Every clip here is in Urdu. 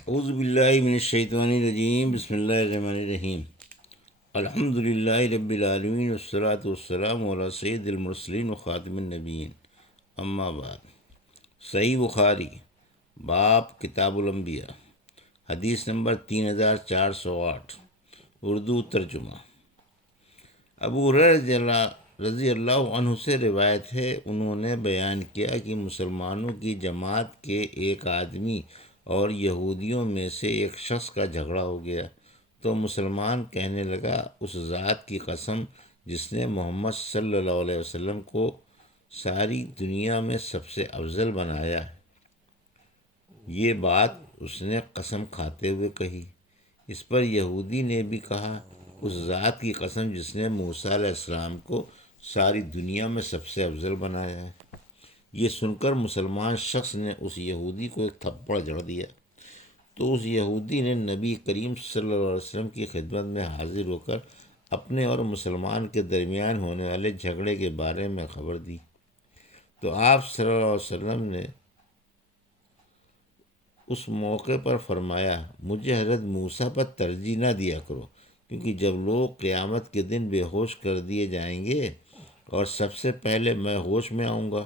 اعوذ باللہ من الشیطان الرجیم، بسم اللہ الرحمن الرحیم۔ الحمد للہ رب العالمین والصلاة والسلام علی سید المرسلین و خاتم النبیین، اما بعد۔ صحیح بخاری، باب کتاب الانبیاء، حدیث نمبر 3408، اردو ترجمہ۔ ابو ہریرہ رضی اللہ عنہ سے روایت ہے، انہوں نے بیان کیا کہ مسلمانوں کی جماعت کے ایک آدمی اور یہودیوں میں سے ایک شخص کا جھگڑا ہو گیا، تو مسلمان کہنے لگا، اس ذات کی قسم جس نے محمد صلی اللہ علیہ وسلم کو ساری دنیا میں سب سے افضل بنایا ہے۔ یہ بات اس نے قسم کھاتے ہوئے کہی۔ اس پر یہودی نے بھی کہا، اس ذات کی قسم جس نے موسیٰ علیہ السلام کو ساری دنیا میں سب سے افضل بنایا ہے۔ یہ سن کر مسلمان شخص نے اس یہودی کو ایک تھپڑ جڑ دیا، تو اس یہودی نے نبی کریم صلی اللہ علیہ وسلم کی خدمت میں حاضر ہو کر اپنے اور مسلمان کے درمیان ہونے والے جھگڑے کے بارے میں خبر دی۔ تو آپ صلی اللہ علیہ وسلم نے اس موقع پر فرمایا، مجھے حضرت موسیٰ پر ترجیح نہ دیا کرو، کیونکہ جب لوگ قیامت کے دن بے ہوش کر دیے جائیں گے اور سب سے پہلے میں ہوش میں آؤں گا،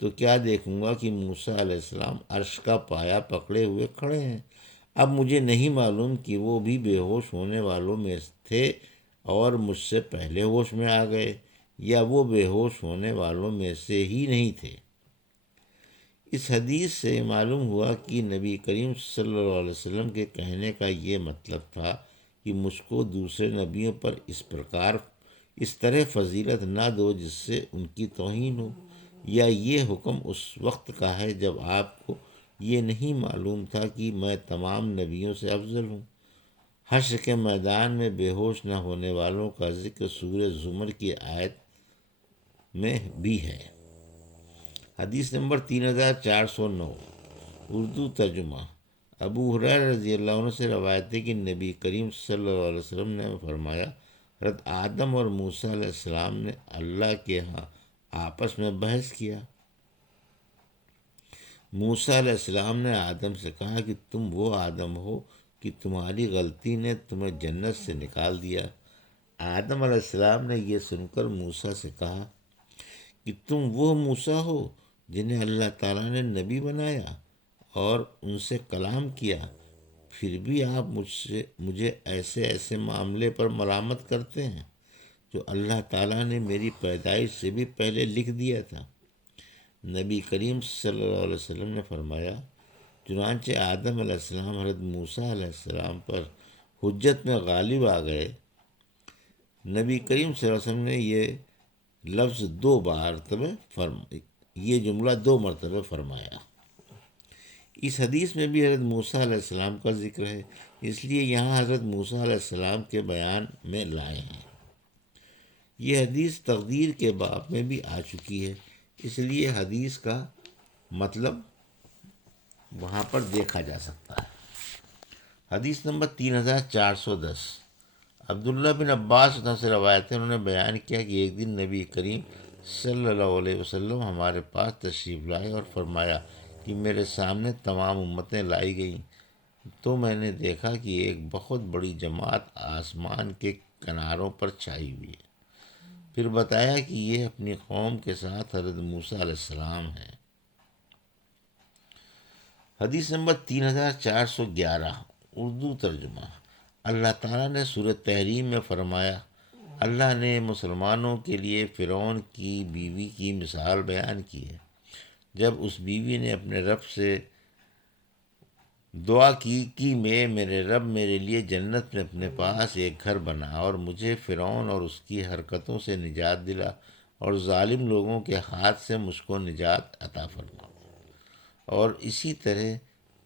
تو کیا دیکھوں گا کہ موسیٰ علیہ السلام عرش کا پایا پکڑے ہوئے کھڑے ہیں۔ اب مجھے نہیں معلوم کہ وہ بھی بے ہوش ہونے والوں میں تھے اور مجھ سے پہلے ہوش میں آ گئے، یا وہ بے ہوش ہونے والوں میں سے ہی نہیں تھے۔ اس حدیث سے معلوم ہوا کہ نبی کریم صلی اللہ علیہ وسلم کے کہنے کا یہ مطلب تھا کہ مجھ کو دوسرے نبیوں پر اس طرح فضیلت نہ دو جس سے ان کی توہین ہو، یا یہ حکم اس وقت کا ہے جب آپ کو یہ نہیں معلوم تھا کہ میں تمام نبیوں سے افضل ہوں۔ حشر کے میدان میں بے ہوش نہ ہونے والوں کا ذکر سورہ زمر کی آیت میں بھی ہے۔ حدیث نمبر 3409، اردو ترجمہ۔ ابو ہریرہ رضی اللہ عنہ سے روایت ہے کہ نبی کریم صلی اللہ علیہ وسلم نے فرمایا، حضرت آدم اور موسیٰ علیہ السلام نے اللہ کے ہاں آپس میں بحث کیا۔ موسیٰ علیہ السلام نے آدم سے کہا کہ تم وہ آدم ہو کہ تمہاری غلطی نے تمہیں جنت سے نکال دیا۔ آدم علیہ السلام نے یہ سن کر موسیٰ سے کہا کہ تم وہ موسیٰ ہو جنہیں اللہ تعالیٰ نے نبی بنایا اور ان سے کلام کیا، پھر بھی آپ مجھے ایسے معاملے پر ملامت کرتے ہیں جو اللہ تعالیٰ نے میری پیدائش سے بھی پہلے لکھ دیا تھا۔ نبی کریم صلی اللہ علیہ وسلم نے فرمایا، چنانچہ آدم علیہ السلام حضرت موسیٰ علیہ السلام پر حجت میں غالب آ گئے۔ نبی کریم صلی اللہ علیہ وسلم نے یہ جملہ 2 مرتبہ فرمایا۔ اس حدیث میں بھی حضرت موسیٰ علیہ السلام کا ذکر ہے، اس لیے یہاں حضرت موسیٰ علیہ السلام کے بیان میں لائے ہیں۔ یہ حدیث تقدیر کے باب میں بھی آ چکی ہے، اس لیے حدیث کا مطلب وہاں پر دیکھا جا سکتا ہے۔ حدیث نمبر 3410، عبداللہ بن عباس سے روایت ہے، انہوں نے بیان کیا کہ ایک دن نبی کریم صلی اللہ علیہ وسلم ہمارے پاس تشریف لائے اور فرمایا کہ میرے سامنے تمام امتیں لائی گئیں، تو میں نے دیکھا کہ ایک بہت بڑی جماعت آسمان کے کناروں پر چھائی ہوئی ہے۔ پھر بتایا کہ یہ اپنی قوم کے ساتھ حضرت موسیٰ علیہ السلام ہیں۔ حدیث نمبر 3411، اردو ترجمہ۔ اللہ تعالیٰ نے سورہ تحریم میں فرمایا، اللہ نے مسلمانوں کے لیے فرعون کی بیوی کی مثال بیان کی ہے۔ جب اس بیوی نے اپنے رب سے دعا کی کہ میرے رب میرے لیے جنت میں اپنے پاس ایک گھر بنا اور مجھے فرعون اور اس کی حرکتوں سے نجات دلا اور ظالم لوگوں کے ہاتھ سے مجھ کو نجات عطا فرما، اور اسی طرح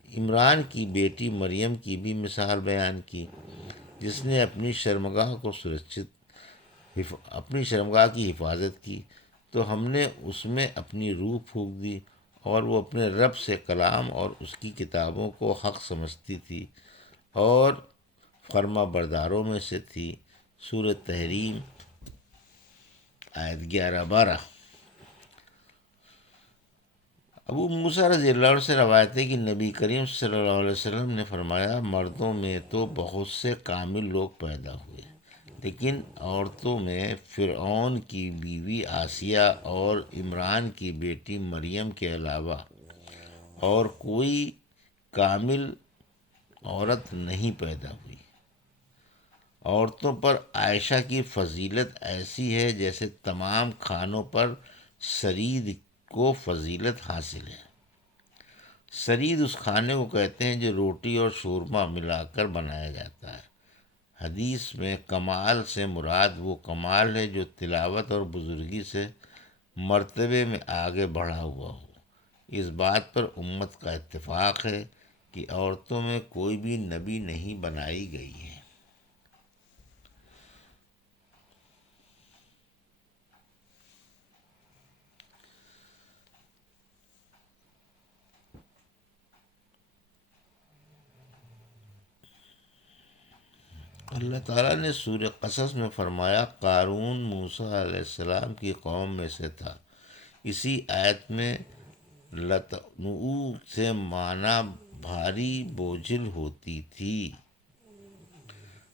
عمران کی بیٹی مریم کی بھی مثال بیان کی، جس نے اپنی شرمگاہ کی حفاظت کی، تو ہم نے اس میں اپنی روح پھونک دی اور وہ اپنے رب سے کلام اور اس کی کتابوں کو حق سمجھتی تھی اور فرما برداروں میں سے تھی۔ سورہ تحریم آیت 11-12۔ ابو موسیٰ رضی اللہ عنہ سے روایت ہے کہ نبی کریم صلی اللہ علیہ وسلم نے فرمایا، مردوں میں تو بہت سے کامل لوگ پیدا ہوئے، لیکن عورتوں میں فرعون کی بیوی آسیہ اور عمران کی بیٹی مریم کے علاوہ اور کوئی کامل عورت نہیں پیدا ہوئی۔ عورتوں پر عائشہ کی فضیلت ایسی ہے جیسے تمام کھانوں پر سرید کو فضیلت حاصل ہے۔ سرید اس کھانے کو کہتے ہیں جو روٹی اور شوربہ ملا کر بنایا جاتا ہے۔ حدیث میں کمال سے مراد وہ کمال ہے جو تلاوت اور بزرگی سے مرتبے میں آگے بڑھا ہوا ہو۔ اس بات پر امت کا اتفاق ہے کہ عورتوں میں کوئی بھی نبی نہیں بنائی گئی ہے۔ اللہ تعالیٰ نے سورہ قصص میں فرمایا، قارون موسیٰ علیہ السلام کی قوم میں سے تھا۔ اسی آیت میں لتنؤ سے معنی بھاری بوجھل ہوتی تھی۔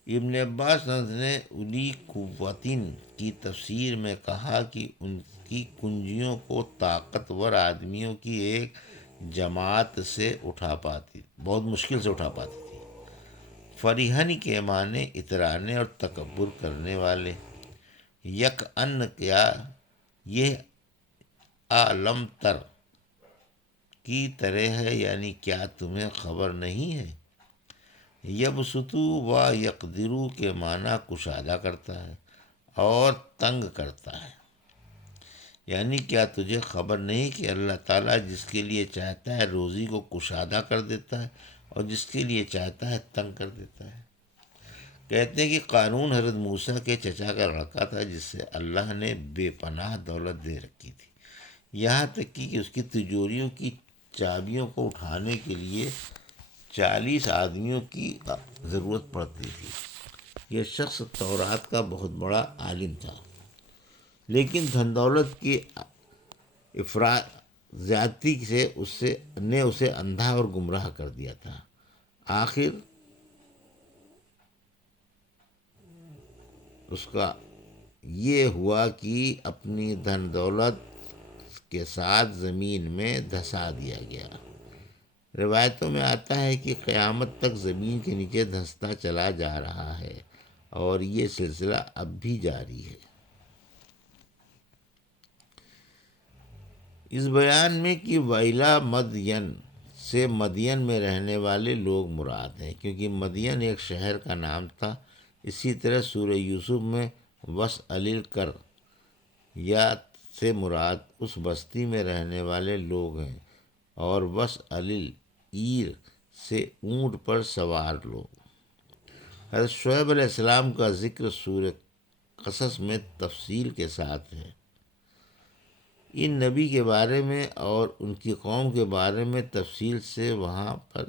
ابن عباس نے الی قوتن کی تفسیر میں کہا کہ ان کی کنجیوں کو طاقتور آدمیوں کی ایک جماعت سے اٹھا پاتی، بہت مشکل سے اٹھا پاتی تھی۔ فریحن کے معنی اترانے اور تکبر کرنے والے۔ یک ان کیا یہ عالم تر کی طرح ہے، یعنی کیا تمہیں خبر نہیں ہے۔ یبسطو و یقدرو کے معنی کشادہ کرتا ہے اور تنگ کرتا ہے، یعنی کیا تجھے خبر نہیں کہ اللہ تعالیٰ جس کے لیے چاہتا ہے روزی کو کشادہ کر دیتا ہے اور جس کے لیے چاہتا ہے تنگ کر دیتا ہے۔ کہتے ہیں کہ قارون حضرت موسیٰ کے چچا کا لڑکا تھا جس سے اللہ نے بے پناہ دولت دے رکھی تھی، یہاں تک کہ اس کی تجوریوں کی چابیوں کو اٹھانے کے لیے 40 آدمیوں کی ضرورت پڑتی تھی۔ یہ شخص تورات کا بہت بڑا عالم تھا، لیکن دھن دولت کی افراط زیادتی سے اسے اندھا اور گمراہ کر دیا تھا۔ آخر اس کا یہ ہوا کہ اپنی دھن دولت کے ساتھ زمین میں دھسا دیا گیا۔ روایتوں میں آتا ہے کہ قیامت تک زمین کے نیچے دھستا چلا جا رہا ہے اور یہ سلسلہ اب بھی جاری ہے۔ اس بیان میں کہ ویلا مدین سے مدین میں رہنے والے لوگ مراد ہیں، کیونکہ مدین ایک شہر کا نام تھا۔ اسی طرح سورہ یوسف میں وسأل کر یا سے مراد اس بستی میں رہنے والے لوگ ہیں، اور وسأل عیر سے اونٹ پر سوار لوگ۔ حضرت شعیب علیہ السلام کا ذکر سورہ قصص میں تفصیل کے ساتھ ہے۔ ان نبی کے بارے میں اور ان کی قوم کے بارے میں تفصیل سے وہاں پر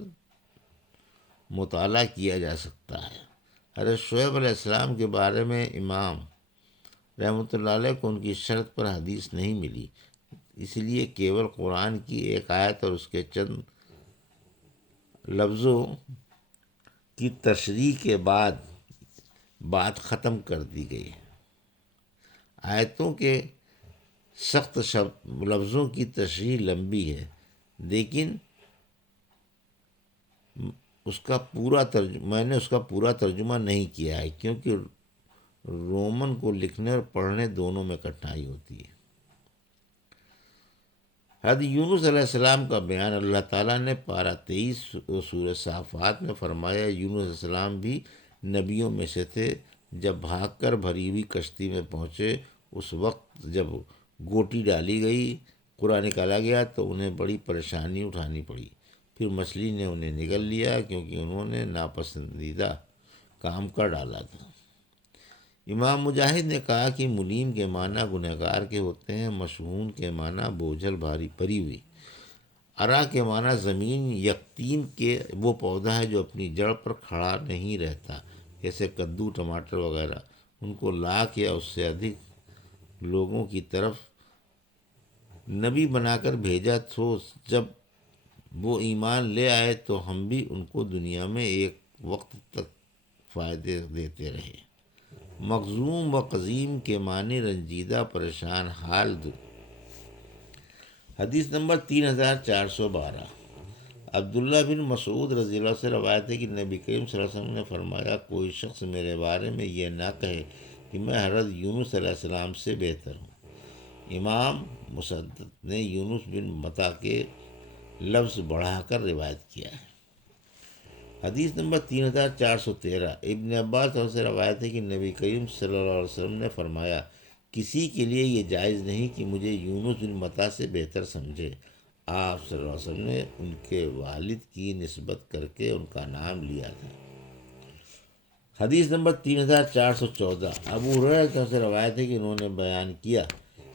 مطالعہ کیا جا سکتا ہے۔ حضرت شعیب علیہ السلام کے بارے میں امام رحمۃ اللہ علیہ کو ان کی شرط پر حدیث نہیں ملی، اس لیے کیول قرآن کی ایک آیت اور اس کے چند لفظوں کی تشریح کے بعد بات ختم کر دی گئی۔ آیتوں کے سخت لفظوں کی تشریح لمبی ہے، لیکن میں نے اس کا پورا ترجمہ نہیں کیا ہے، کیونکہ رومن کو لکھنے اور پڑھنے دونوں میں کٹھنائی ہوتی ہے۔ حضرت یونس علیہ السلام کا بیان اللہ تعالیٰ نے پارہ 23 سورہ صافات میں فرمایا، یونس علیہ السلام بھی نبیوں میں سے تھے۔ جب بھاگ کر بھری ہوئی کشتی میں پہنچے، اس وقت جب گوٹی ڈالی گئی، قرآن نکالا گیا تو انہیں بڑی پریشانی اٹھانی پڑی۔ پھر مچھلی نے انہیں نگل لیا کیونکہ انہوں نے ناپسندیدہ کام کر ڈالا تھا۔ امام مجاہد نے کہا کہ ملیم کے معنی گنہگار کے ہوتے ہیں، مشہون کے معنی بوجھل بھاری پڑی ہوئی، ارا کے معنی زمین، یقتین کے وہ پودا ہے جو اپنی جڑ پر کھڑا نہیں رہتا، جیسے کدو، ٹماٹر وغیرہ، ان کو لاکھ یا اس سے ادھک لوگوں کی طرف نبی بنا کر بھیجا، تو جب وہ ایمان لے آئے تو ہم بھی ان کو دنیا میں ایک وقت تک فائدے دیتے رہے۔ مخزوم و قزیم کے معنی رنجیدہ، پریشان حال حدیث نمبر 3412۔ عبداللہ بن مسعود رضی اللہ سے روایت ہے کہ نبی کریم صلی اللہ علیہ وسلم نے فرمایا، کوئی شخص میرے بارے میں یہ نہ کہے کہ میں حضرت یونس علیہ السلام سے بہتر ہوں۔ امام مسدد نے یونس بن متا کے لفظ بڑھا کر روایت کیا ہے۔ حدیث نمبر 3413۔ ابن عباس سے روایت ہے کہ نبی کریم صلی اللہ علیہ وسلم نے فرمایا، کسی کے لیے یہ جائز نہیں کہ مجھے یونس بن متا سے بہتر سمجھے۔ آپ صلی اللہ علیہ وسلم نے ان کے والد کی نسبت کر کے ان کا نام لیا تھا۔ حدیث نمبر 3414۔ ابو ہریرہ سے روایت ہے کہ انہوں نے بیان کیا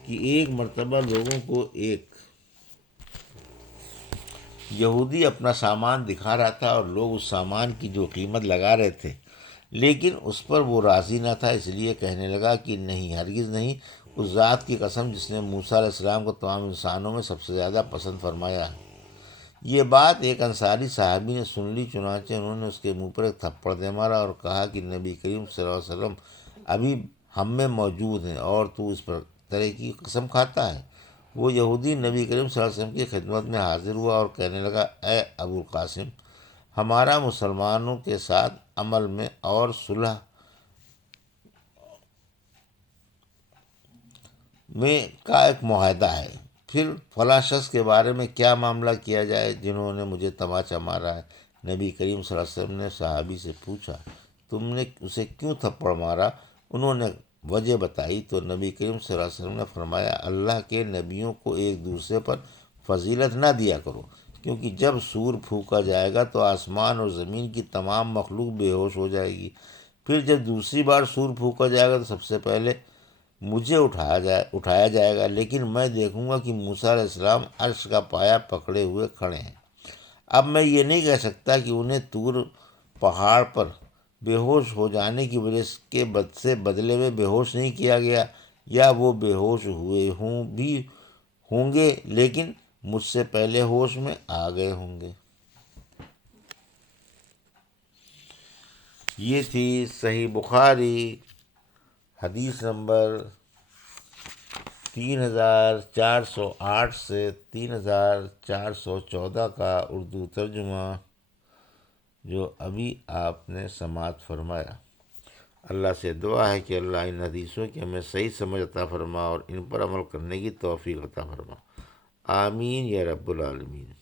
کہ ایک مرتبہ لوگوں کو ایک یہودی اپنا سامان دکھا رہا تھا، اور لوگ اس سامان کی جو قیمت لگا رہے تھے، لیکن اس پر وہ راضی نہ تھا، اس لیے کہنے لگا کہ نہیں، ہرگز نہیں، اس ذات کی قسم جس نے موسیٰ علیہ السلام کو تمام انسانوں میں سب سے زیادہ پسند فرمایا۔ یہ بات ایک انصاری صحابی نے سن لی، چنانچہ انہوں نے اس کے منہ پر ایک تھپڑ دے مارا اور کہا کہ نبی کریم صلی اللہ علیہ وسلم ابھی ہم میں موجود ہیں اور تو اس پر طرح کی قسم کھاتا ہے۔ وہ یہودی نبی کریم صلی اللہ علیہ وسلم کی خدمت میں حاضر ہوا اور کہنے لگا، اے ابو القاسم، ہمارا مسلمانوں کے ساتھ عمل میں اور صلح میں کا ایک معاہدہ ہے، پھر فلاں شخص کے بارے میں کیا معاملہ کیا جائے جنہوں نے مجھے تماچا مارا ہے۔ نبی کریم صلی اللہ علیہ وسلم نے صحابی سے پوچھا، تم نے اسے کیوں تھپڑ مارا؟ انہوں نے وجہ بتائی تو نبی کریم صلی اللہ علیہ وسلم نے فرمایا، اللہ کے نبیوں کو ایک دوسرے پر فضیلت نہ دیا کرو، کیونکہ جب سور پھونکا جائے گا تو آسمان اور زمین کی تمام مخلوق بے ہوش ہو جائے گی، پھر جب دوسری بار سور پھونکا جائے گا تو سب سے پہلے مجھے اٹھایا جائے گا، لیکن میں دیکھوں گا کہ موسیٰ علیہ السلام عرش کا پایا پکڑے ہوئے کھڑے ہیں۔ اب میں یہ نہیں کہہ سکتا کہ انہیں طور پہاڑ پر بے ہوش ہو جانے کی وجہ سے بدلے میں بے ہوش نہیں کیا گیا، یا وہ بے ہوش ہوئے ہوں گے لیکن مجھ سے پہلے ہوش میں آ گئے ہوں گے۔ یہ تھی صحیح بخاری حدیث نمبر 3408 سے 3414 کا اردو ترجمہ جو ابھی آپ نے سماعت فرمایا۔ اللہ سے دعا ہے کہ اللہ ان حدیثوں کی ہمیں صحیح سمجھ عطا فرما اور ان پر عمل کرنے کی توفیق عطا فرما۔ آمین یا رب العالمین۔